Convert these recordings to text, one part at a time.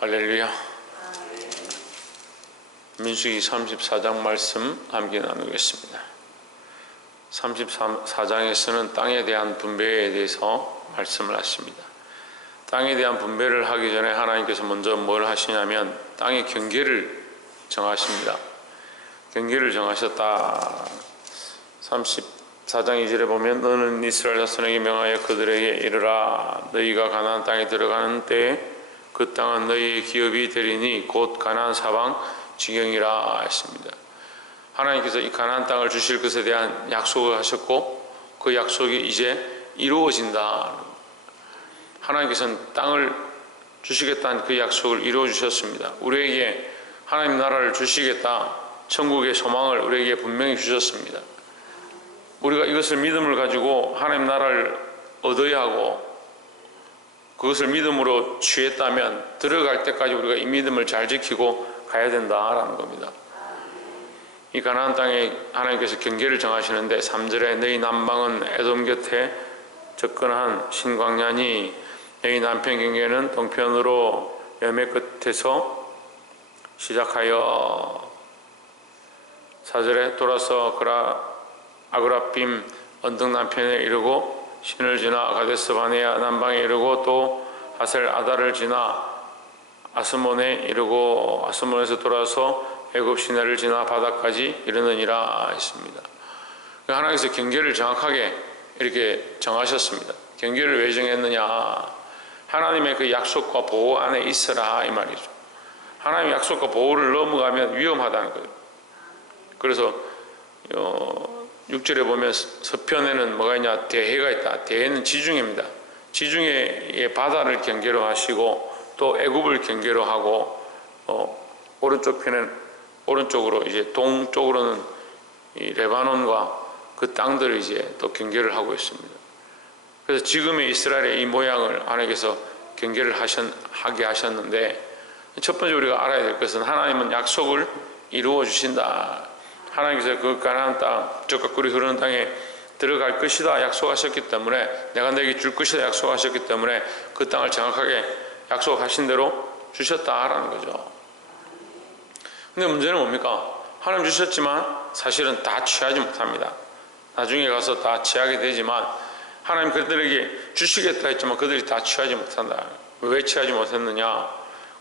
할렐루야. 민수기 34장 말씀 함께 나누겠습니다. 34장에서는 땅에 대한 분배에 대해서 말씀을 하십니다. 땅에 대한 분배를 하기 전에 하나님께서 먼저 뭘 하시냐면 땅의 경계를 정하십니다. 경계를 정하셨다. 34장 2절에 보면 너는 이스라엘 자손에게 명하여 그들에게 이르라. 너희가 가나안 땅에 들어가는 때에 그 땅은 너희의 기업이 되리니 곧 가나안 사방 지경이라 했습니다. 하나님께서 이 가나안 땅을 주실 것에 대한 약속을 하셨고 그 약속이 이제 이루어진다. 하나님께서는 땅을 주시겠다는 그 약속을 이루어 주셨습니다. 우리에게 하나님 나라를 주시겠다, 천국의 소망을 우리에게 분명히 주셨습니다. 우리가 이것을 믿음을 가지고 하나님 나라를 얻어야 하고 그것을 믿음으로 취했다면 들어갈 때까지 우리가 이 믿음을 잘 지키고 가야 된다라는 겁니다. 이 가나안 땅에 하나님께서 경계를 정하시는데 3절에 너희 남방은 에돔 곁에 접근한 신광야니 너희 남편 경계는 동편으로 여매 끝에서 시작하여 4절에 돌아서 아그라빔 언덕 남편에 이르고 신을 지나 가데스 바네아 남방에 이르고 또 하셀 아달을 지나 아스몬에 이르고 아스몬에서 돌아서 애굽 시내를 지나 바다까지 이르느니라 했습니다. 하나님께서 경계를 정확하게 이렇게 정하셨습니다. 경계를 왜 정했느냐? 하나님의 그 약속과 보호 안에 있어라 이 말이죠. 하나님의 약속과 보호를 넘어가면 위험하다는 거예요. 그래서 6절에 보면 서편에는 뭐가 있냐? 대해가 있다. 대해는 지중해입니다. 지중해의 바다를 경계로 하시고 또 애굽을 경계로 하고 오른쪽 편은 오른쪽으로 이제 동쪽으로는 이 레바논과 그 땅들을 이제 또 경계를 하고 있습니다. 그래서 지금의 이스라엘의 이 모양을 하나님께서 경계를 하게 하셨는데 첫 번째 우리가 알아야 될 것은 하나님은 약속을 이루어 주신다. 하나님께서 그 가나안 땅, 적과 꿀이 흐르는 땅에 들어갈 것이다 약속하셨기 때문에 내가 너에게 줄 것이다 약속하셨기 때문에 그 땅을 정확하게 약속하신 대로 주셨다라는 거죠. 근데 문제는 뭡니까? 하나님 주셨지만 사실은 다 취하지 못합니다. 나중에 가서 다 취하게 되지만 하나님 그들에게 주시겠다 했지만 그들이 다 취하지 못한다. 왜 취하지 못했느냐?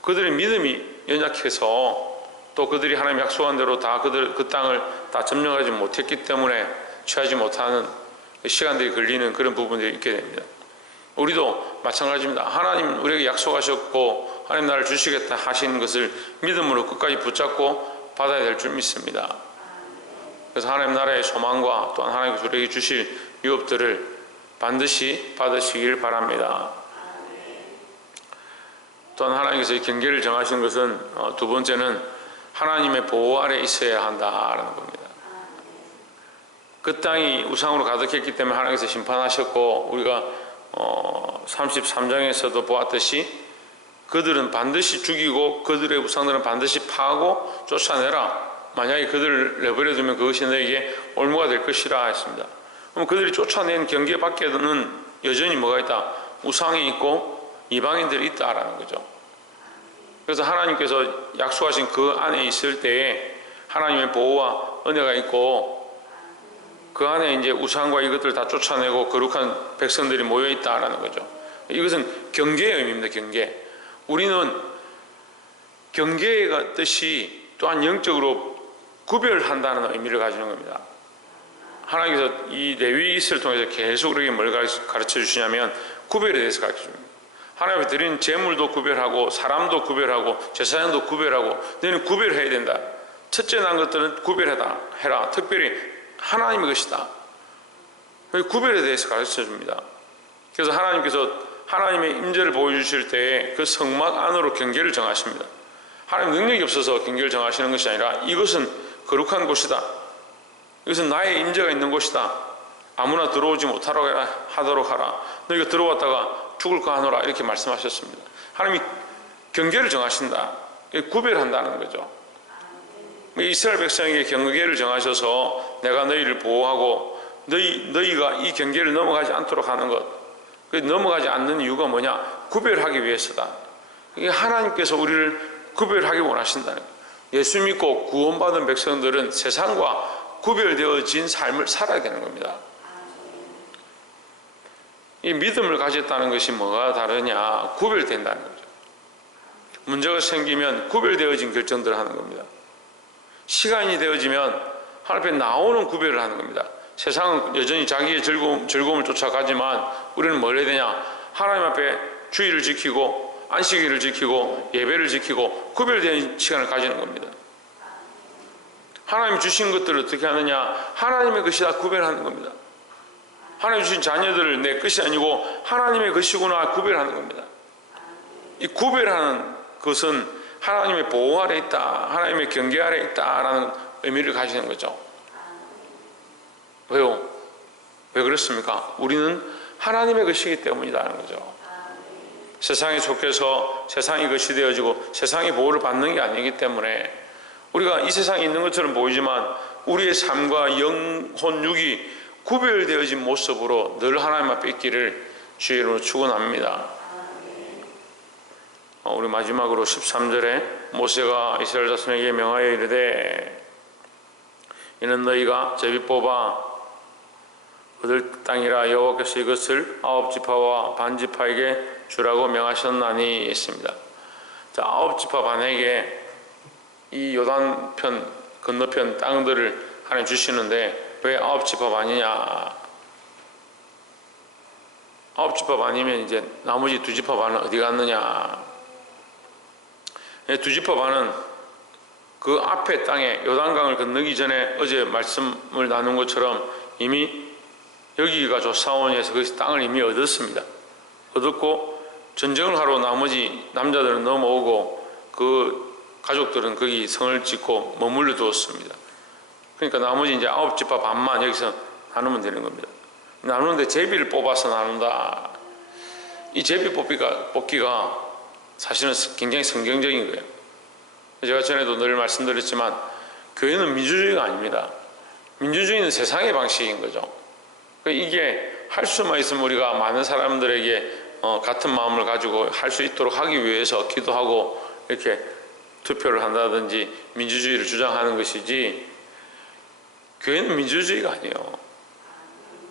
그들의 믿음이 연약해서 또 그들이 하나님 약속한 대로 다 그 땅을 다 점령하지 못했기 때문에 취하지 못하는 시간들이 걸리는 그런 부분들이 있게 됩니다. 우리도 마찬가지입니다. 하나님 우리에게 약속하셨고 하나님 나를 주시겠다 하신 것을 믿음으로 끝까지 붙잡고 받아야 될 줄 믿습니다. 그래서 하나님 나라의 소망과 또한 하나님께서 우리에게 주실 유업들을 반드시 받으시길 바랍니다. 또한 하나님께서 이 경계를 정하신 것은 두 번째는 하나님의 보호 아래 있어야 한다라는 겁니다. 그 땅이 우상으로 가득했기 때문에 하나님께서 심판하셨고 우리가 33장에서도 보았듯이 그들은 반드시 죽이고 그들의 우상들은 반드시 파하고 쫓아내라. 만약에 그들을 내버려두면 그것이 너에게 올무가 될 것이라 했습니다. 그럼 그들이 쫓아낸 경계 밖에는 여전히 뭐가 있다? 우상이 있고 이방인들이 있다라는 거죠. 그래서 하나님께서 약속하신 그 안에 있을 때에 하나님의 보호와 은혜가 있고 그 안에 이제 우상과 이것들을 다 쫓아내고 거룩한 백성들이 모여 있다라는 거죠. 이것은 경계의 의미입니다. 경계. 우리는 경계의 뜻이 또한 영적으로 구별한다는 의미를 가지는 겁니다. 하나님께서 이 레위기를 통해서 계속 우리에게 뭘 가르쳐 주시냐면 구별에 대해서 가르쳐 줍니다. 하나님이 드린 재물도 구별하고 사람도 구별하고 제사장도 구별하고 너희는 구별해야 된다. 첫째 난 것들은 구별해라. 특별히 하나님의 것이다. 구별에 대해서 가르쳐 줍니다. 그래서 하나님께서 하나님의 임재를 보여주실 때에 그 성막 안으로 경계를 정하십니다. 하나님 능력이 없어서 경계를 정하시는 것이 아니라 이것은 거룩한 곳이다. 이것은 나의 임재가 있는 곳이다. 아무나 들어오지 못하도록 하라. 너희가 들어왔다가 죽을까 하노라 이렇게 말씀하셨습니다. 하나님이 경계를 정하신다. 구별한다는 거죠. 이스라엘 백성에게 경계를 정하셔서 내가 너희를 보호하고 너희가 이 경계를 넘어가지 않도록 하는 것. 넘어가지 않는 이유가 뭐냐? 구별하기 위해서다. 이게 하나님께서 우리를 구별하기 원하신다는 거예요. 예수 믿고 구원받은 백성들은 세상과 구별되어진 삶을 살아야 되는 겁니다. 이 믿음을 가졌다는 것이 뭐가 다르냐? 구별된다는 거죠. 문제가 생기면 구별되어진 결정들을 하는 겁니다. 시간이 되어지면 하나님 앞에 나오는 구별을 하는 겁니다. 세상은 여전히 자기의 즐거움을 쫓아가지만 우리는 뭘 해야 되냐? 하나님 앞에 주의를 지키고 안식일을 지키고 예배를 지키고 구별된 시간을 가지는 겁니다. 하나님이 주신 것들을 어떻게 하느냐? 하나님의 것이다 구별하는 겁니다. 하나님 주신 자녀들을 내 것이 아니고 하나님의 것이구나 구별하는 겁니다. 이 구별하는 것은 하나님의 보호 아래 있다, 하나님의 경계 아래 있다라는 의미를 가지는 거죠. 왜요? 왜 그렇습니까? 우리는 하나님의 것이기 때문이라는 거죠. 세상에 속해서 세상이 것이 되어지고 세상의 보호를 받는 게 아니기 때문에 우리가 이 세상에 있는 것처럼 보이지만 우리의 삶과 영혼, 육이 구별되어진 모습으로 늘 하나님 앞에 있기를 주의 이름으로 축원합니다. 우리 마지막으로 13절에 모세가 이스라엘 자손에게 명하여 이르되 이는 너희가 제비 뽑아 얻을 땅이라 여호와께서 이것을 9지파와 반지파에게 주라고 명하셨나니 했습니다. 자, 9지파 반에게 이 요단편 건너편 땅들을 하나님 주시는데 왜 9지파 반이냐? 9지파 반이면 이제 나머지 2지파 반은 어디 갔느냐? 2지파 반은 그 앞에 땅에 요단강을 건너기 전에 어제 말씀을 나눈 것처럼 이미 여기가 조사원에서 그 땅을 이미 얻었습니다. 얻었고 전쟁을 하러 나머지 남자들은 넘어오고 그 가족들은 거기 성을 짓고 머물러 두었습니다. 그러니까 나머지 이제 9지파 반만 여기서 나누면 되는 겁니다. 나누는데 제비를 뽑아서 나눈다. 이 제비 뽑기가 사실은 굉장히 성경적인 거예요. 제가 전에도 늘 말씀드렸지만 교회는 민주주의가 아닙니다. 민주주의는 세상의 방식인 거죠. 이게 할 수만 있으면 우리가 많은 사람들에게 같은 마음을 가지고 할 수 있도록 하기 위해서 기도하고 이렇게 투표를 한다든지 민주주의를 주장하는 것이지 교회는 민주주의가 아니에요.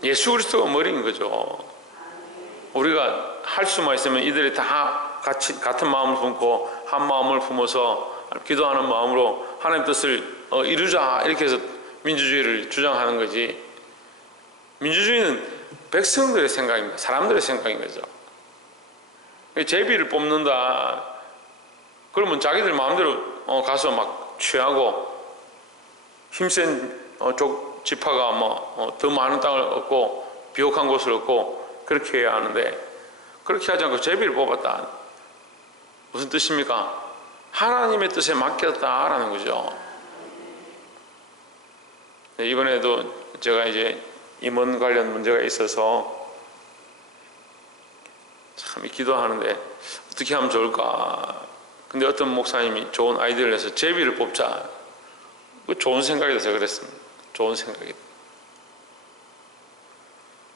예수 그리스도가 머리인 거죠. 우리가 할 수만 있으면 이들이 다 같은 마음을 품고 한 마음을 품어서 기도하는 마음으로 하나님 뜻을 이루자 이렇게 해서 민주주의를 주장하는 거지. 민주주의는 백성들의 생각입니다. 사람들의 생각인 거죠. 제비를 뽑는다. 그러면 자기들 마음대로 가서 막 취하고 힘센 쪽 지파가 더 많은 땅을 얻고 비옥한 곳을 얻고 그렇게 해야 하는데 그렇게 하지 않고 제비를 뽑았다. 무슨 뜻입니까? 하나님의 뜻에 맡겼다라는 거죠. 이번에도 제가 이제 임원 관련 문제가 있어서 참 기도하는데 어떻게 하면 좋을까? 근데 어떤 목사님이 좋은 아이디어를 내서 제비를 뽑자. 좋은 생각이 돼서 그랬습니다. 좋은 생각이다.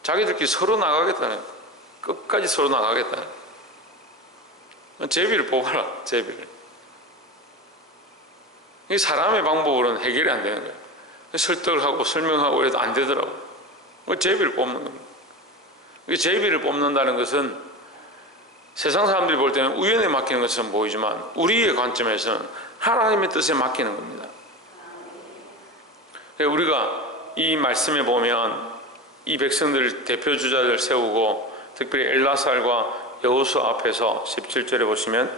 자기들끼리 서로 나가겠다는, 끝까지 서로 나가겠다는. 제비를 뽑아라, 제비를. 이 사람의 방법으로는 해결이 안 되는 거예요. 설득을 하고 설명하고 해도 안 되더라고요. 제비를 뽑는 겁니다. 제비를 뽑는다는 것은 세상 사람들이 볼 때는 우연에 맡기는 것처럼 보이지만 우리의 관점에서는 하나님의 뜻에 맡기는 겁니다. 우리가 이 말씀에 보면 이 백성들 대표 주자들 세우고 특별히 엘라살과 여호수아 앞에서 17절에 보시면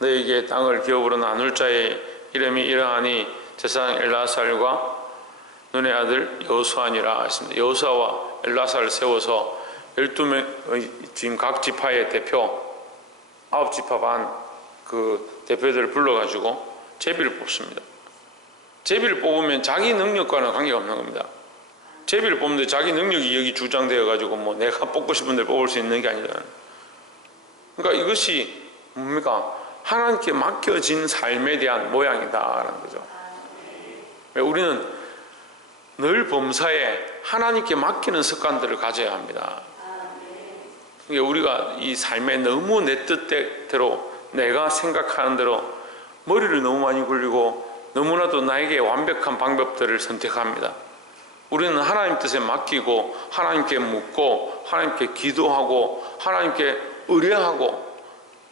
너에게 땅을 기업으로 나눌 자의 이름이 이러하니 제사장 엘라살과 눈의 아들 여호수아니라 했습니다. 여호수아와 엘라살을 세워서 12명 지금 각 지파의 대표 9지파 반 그 대표들을 불러가지고 제비를 뽑습니다. 제비를 뽑으면 자기 능력과는 관계가 없는 겁니다. 제비를 뽑는데 자기 능력이 여기 주장되어 가지고 뭐 내가 뽑고 싶은 데를 뽑을 수 있는 게 아니잖아요. 그러니까 이것이 뭡니까? 하나님께 맡겨진 삶에 대한 모양이다라는 거죠. 우리는 늘 범사에 하나님께 맡기는 습관들을 가져야 합니다. 우리가 이 삶에 너무 내 뜻대로 내가 생각하는 대로 머리를 너무 많이 굴리고 너무나도 나에게 완벽한 방법들을 선택합니다. 우리는 하나님 뜻에 맡기고 하나님께 묻고 하나님께 기도하고 하나님께 의뢰하고,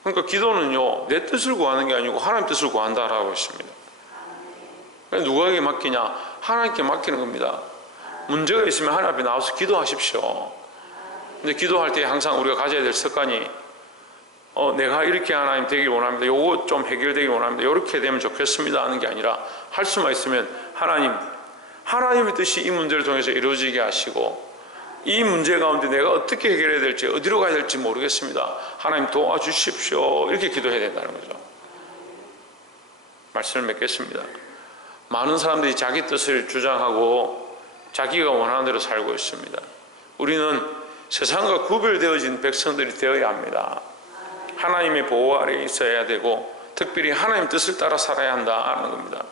그러니까 기도는요 내 뜻을 구하는 게 아니고 하나님 뜻을 구한다라고 했습니다. 누구에게 맡기냐? 하나님께 맡기는 겁니다. 문제가 있으면 하나님 앞에 나와서 기도하십시오. 근데 기도할 때 항상 우리가 가져야 될 습관이 내가 이렇게 하나님 되길 원합니다. 요거 좀 해결되길 원합니다. 이렇게 되면 좋겠습니다 하는 게 아니라, 할 수만 있으면 하나님의 뜻이 이 문제를 통해서 이루어지게 하시고, 이 문제 가운데 내가 어떻게 해결해야 될지, 어디로 가야 될지 모르겠습니다. 하나님 도와주십시오. 이렇게 기도해야 된다는 거죠. 말씀을 맺겠습니다. 많은 사람들이 자기 뜻을 주장하고 자기가 원하는 대로 살고 있습니다. 우리는 세상과 구별되어진 백성들이 되어야 합니다. 하나님의 보호 아래에 있어야 되고 특별히 하나님 뜻을 따라 살아야 한다는 겁니다.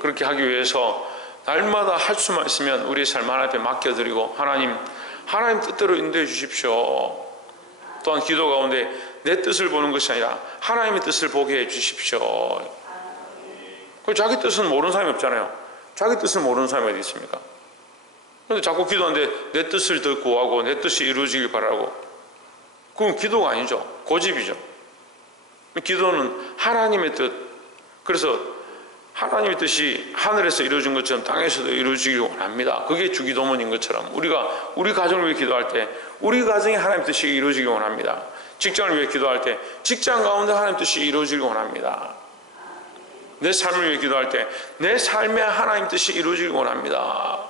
그렇게 하기 위해서 날마다 할 수만 있으면 우리의 삶 하나님 앞에 맡겨드리고 하나님 뜻대로 인도해 주십시오. 또한 기도 가운데 내 뜻을 보는 것이 아니라 하나님의 뜻을 보게 해 주십시오. 자기 뜻은 모르는 사람이 없잖아요. 자기 뜻을 모르는 사람이 어디 있습니까? 그런데 자꾸 기도하는데 내 뜻을 더 구하고 내 뜻이 이루어지길 바라고, 그건 기도가 아니죠. 고집이죠. 기도는 하나님의 뜻, 그래서 하나님의 뜻이 하늘에서 이루어진 것처럼 땅에서도 이루어지길 원합니다. 그게 주기도문인 것처럼 우리가 우리 가정을 위해 기도할 때 우리 가정에 하나님의 뜻이 이루어지길 원합니다. 직장을 위해 기도할 때 직장 가운데 하나님의 뜻이 이루어지길 원합니다. 내 삶을 위해 기도할 때 내 삶에 하나님 뜻이 이루어지길 원합니다.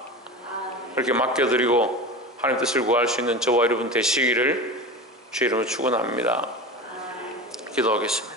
그렇게 맡겨드리고 하나님 뜻을 구할 수 있는 저와 여러분 되시기를 주의 이름으로 축원합니다. 기도하겠습니다.